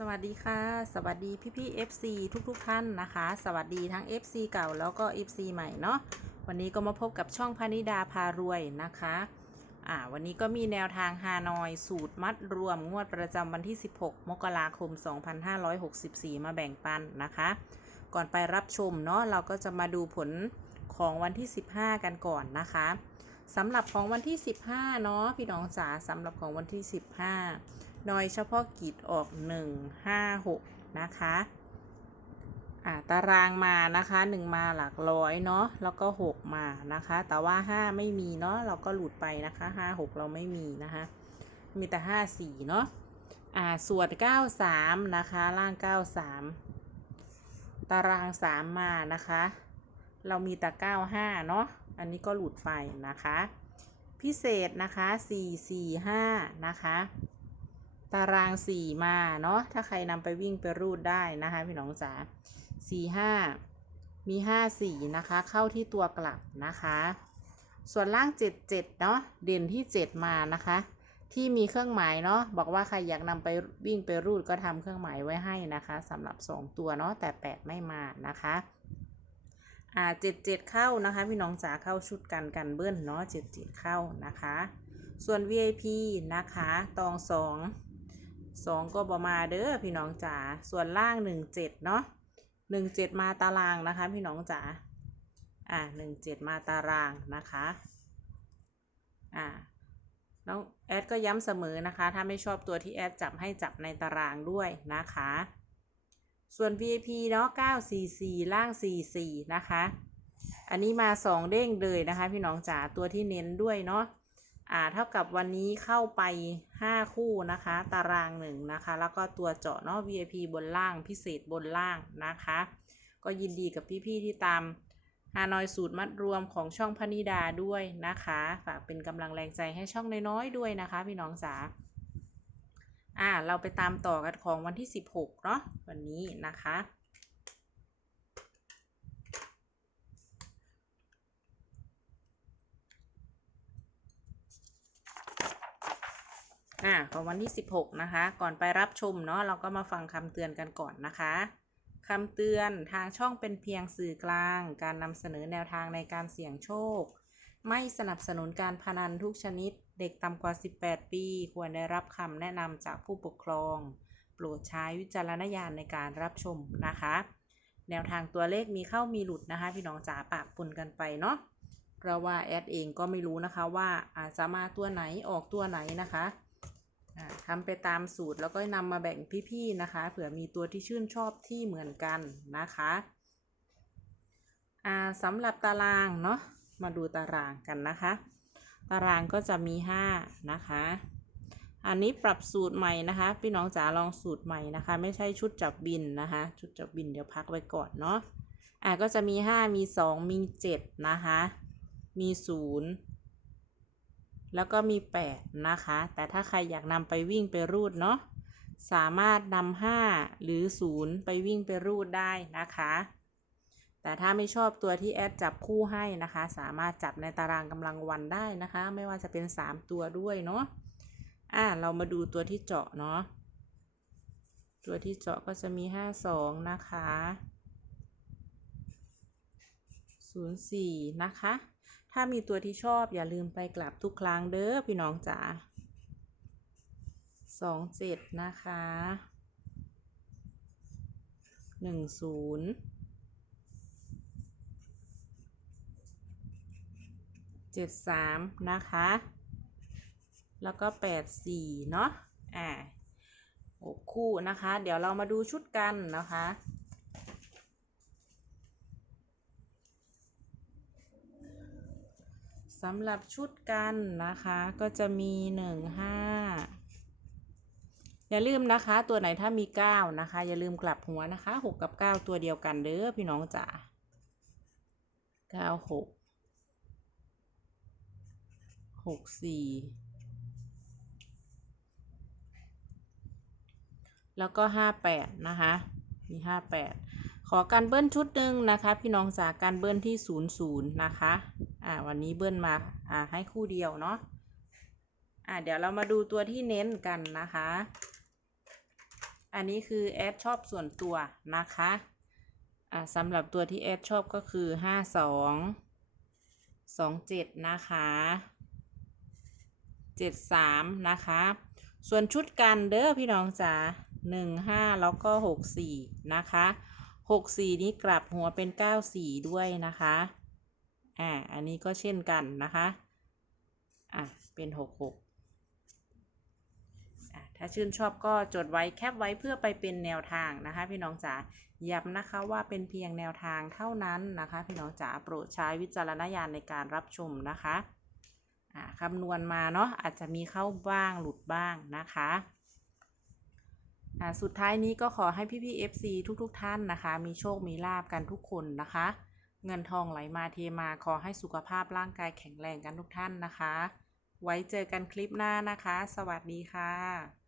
สวัสดีค่ะ สวัสดีพี่พี่ๆ FC ทุกๆทท่านนะคะ สวัสดีทั้ง FC เก่าแล้วก็ FC ใหม่เนาะวันนี้ก็มาพบกับช่องพานิดาพารวยนะคะอ่าวันนี้ก็มีแนวทางฮานอย สูตรมัดรวมงวดประจำวันที่ 16 มกราคม 2564 มาแบ่งปันนะคะ ก่อนไปรับชมเนาะเราก็จะมาดูผลของวันที่ 15 กันก่อนนะคะสำหรับของวันที่ 15 เนาะพี่น้องจ๋าสำหรับของวันที่ 15 โดยเฉพาะกิจออก 1 5 6 นะคะ่าตารางมานะคะ 1 มาหลักร้อยเนาะแล้วก็ 6 มานะคะ แต่ว่า 5 ไม่มีเนาะเราก็หลุดไปนะคะ 5 6 เราไม่มีนะคะ มีแต่ 5 4 เนาะอ่าส่วน 93 นะคะ ล่าง 93 ตาราง 3 มานะคะ เรามีแต่95 เนาะอันนี้ก็หลุดไปนะคะ พิเศษนะคะ 4 4 5 นะคะ ตาราง4มาเนาะถ้าใครนำไปวิ่งไปรูดได้นะคะพี่น้องจ๋า4 5มี5 4นะคะ เข้าที่ตัวกลับนะคะ ส่วนล่าง7 7เนาะเด่นที่7มานะคะ ที่มีเครื่องหมายเนาะบอกว่าใครอยากนำไปวิ่งไปรูดก็ทำเครื่องหมายไว้ให้นะคะสำหรับ2ตัวเนาะแต่8ไม่มานะคะอ่า77เข้านะคะ พี่น้องจ๋าเข้าชุดกันกันเบิ้ลเนาะ77เข้านะคะ ส่วน VIP นะคะ ตอง 2 2ก็บมาเด้อพี่น้องจ๋าส่วนล่าง17เจ็ดเนาะ17มาตารางนะคะ พี่น้องจ๋าอ่า17มาตารางนะคะอ่าน้องแอดก็ย้ำเสมอนะคะ ถ้าไม่ชอบตัวที่แอดจับให้จับในตารางด้วยนะคะ ส่วน VIP เนาะ944 ล่าง 44 นะคะ อันนี้มา 2 เด้งเลยนะคะ พี่น้องจ๋าตัวที่เน้นด้วยเนาะ อ่าเท่ากับวันนี้เข้าไป 5 คู่นะคะ ตารางหนึ่งนะคะ แล้วก็ตัวเจาะเนาะ VIP บนล่างพิเศษบนล่างนะคะ ก็ยินดีกับพี่ๆที่ตามฮานอยสูตรมัดรวมของช่องพนิดาด้วยนะคะ ฝากเป็นกำลังแรงใจให้ช่องน้อยๆด้วยนะคะ พี่น้องจ๋าอ่าเราไปตามต่อกันของวันที่ 16 เนาะวันนี้นะคะ อ่าของวันที่ 16 นะคะ ก่อนไปรับชมเนาะเราก็มาฟังคำเตือนกันก่อนนะคะคำเตือนทางช่องเป็นเพียงสื่อกลาง การนำเสนอแนวทางในการเสี่ยงโชค ไม่สนับสนุนการพนันทุกชนิด เด็กต่ำกว่า 18 ปี ควรได้รับคำแนะนำจากผู้ปกครอง โปรดใช้วิจารณญาณในการรับชมนะคะ แนวทางตัวเลขมีเข้ามีหลุดนะคะ พี่น้องจ๋าปากปนกันไปเนาะเพราะว่าแอดเองก็ไม่รู้นะคะว่าอาจจะมาตัวไหนออกตัวไหนนะคะ ทำไปตามสูตรแล้วก็นำมาแบ่งพี่ๆนะคะ เผื่อมีตัวที่ชื่นชอบที่เหมือนกันนะคะอ่าสำหรับตารางเนาะมาดูตารางกันนะคะ ตารางก็จะมี 5 นะคะ อันนี้ปรับสูตรใหม่นะคะ พี่น้องจ๋าลองสูตรใหม่นะคะ ไม่ใช่ชุดจับบินนะคะ ชุดจับบินเดี๋ยวพักไว้ก่อนเนาะอ่าก็จะมี 5 มี 2 มี 7 นะคะ มี 0 แล้วก็มี 8 นะคะ แต่ถ้าใครอยากนำไปวิ่งไปรูดเนาะสามารถนำ5หรือ 0 ไปวิ่งไปรูดได้นะคะ แต่ถ้าไม่ชอบตัวที่แอดจับคู่ให้นะคะ สามารถจับในตารางกำลังวันได้นะคะ ไม่ว่าจะเป็น 3 ตัวด้วยเนาะอ่าเรามาดูตัวที่เจาะเนาะตัวที่เจาะก็จะมี 52 นะคะ 04 นะคะ ถ้ามีตัวที่ชอบอย่าลืมไปกลับทุกครั้งเด้อพี่น้องจ๋าสองเจ็ดนะคะหนึ่งศูนย์เจ็ดสามนะคะ แล้วก็แปดสี่เนาะอ่าหกคู่นะคะ เดี๋ยวเรามาดูชุดกันนะคะ สำหรับชุดกันนะคะก็จะมีหนึ่งห้าอย่าลืมนะคะ ตัวไหนถ้ามีเก้านะคะ อย่าลืมกลับหัวนะคะหกกับเก้าตัวเดียวกันเด้อพี่น้องจ๋าเก้าหกหกสี่แล้วก็ห้าแปดนะคะมีห้าแปดขอการเบิ้ลชุดหนึ่งนะคะ พี่น้องจากการเบิ้ลที่ศูนย์ศูนย์นะคะ อ่าวันนี้เบิ้ลมาอ่าให้คู่เดียวเนาะอ่าเดี๋ยวเรามาดูตัวที่เน้นกันนะคะ อันนี้คือแอดชอบส่วนตัวนะคะอ่าสำหรับตัวที่แอดชอบก็คือห้าสองสองเจ็ดนะคะเจ็ดสามนะคะ ส่วนชุดกันเด้อพี่น้องจ๋าหนึ่งห้าแล้วก็หกสี่นะคะหกสี่นี้กลับหัวเป็นเก้าสี่ด้วยนะคะ อ่า อันนี้ก็เช่นกันนะคะ อะ เป็นหกหกอะถ้าชื่นชอบก็จดไว้แคปไว้เพื่อไปเป็นแนวทางนะคะ พี่น้องจ๋าย้ำนะคะว่าเป็นเพียงแนวทางเท่านั้นนะคะ พี่น้องจ๋าโปรดใช้วิจารณญาณในการรับชมนะคะอะคำนวณมาเนาะอาจจะมีเข้าบ้างหลุดบ้างนะคะอะสุดท้ายนี้ก็ขอให้พี่ๆ FC ทุกๆทท่านนะคะ มีโชคมีลาบกันทุกคนนะคะ เงินทองไหลมาเทมาขอให้สุขภาพร่างกายแข็งแรงกันทุกท่านนะคะ ไว้เจอกันคลิปหน้านะคะ สวัสดีค่ะ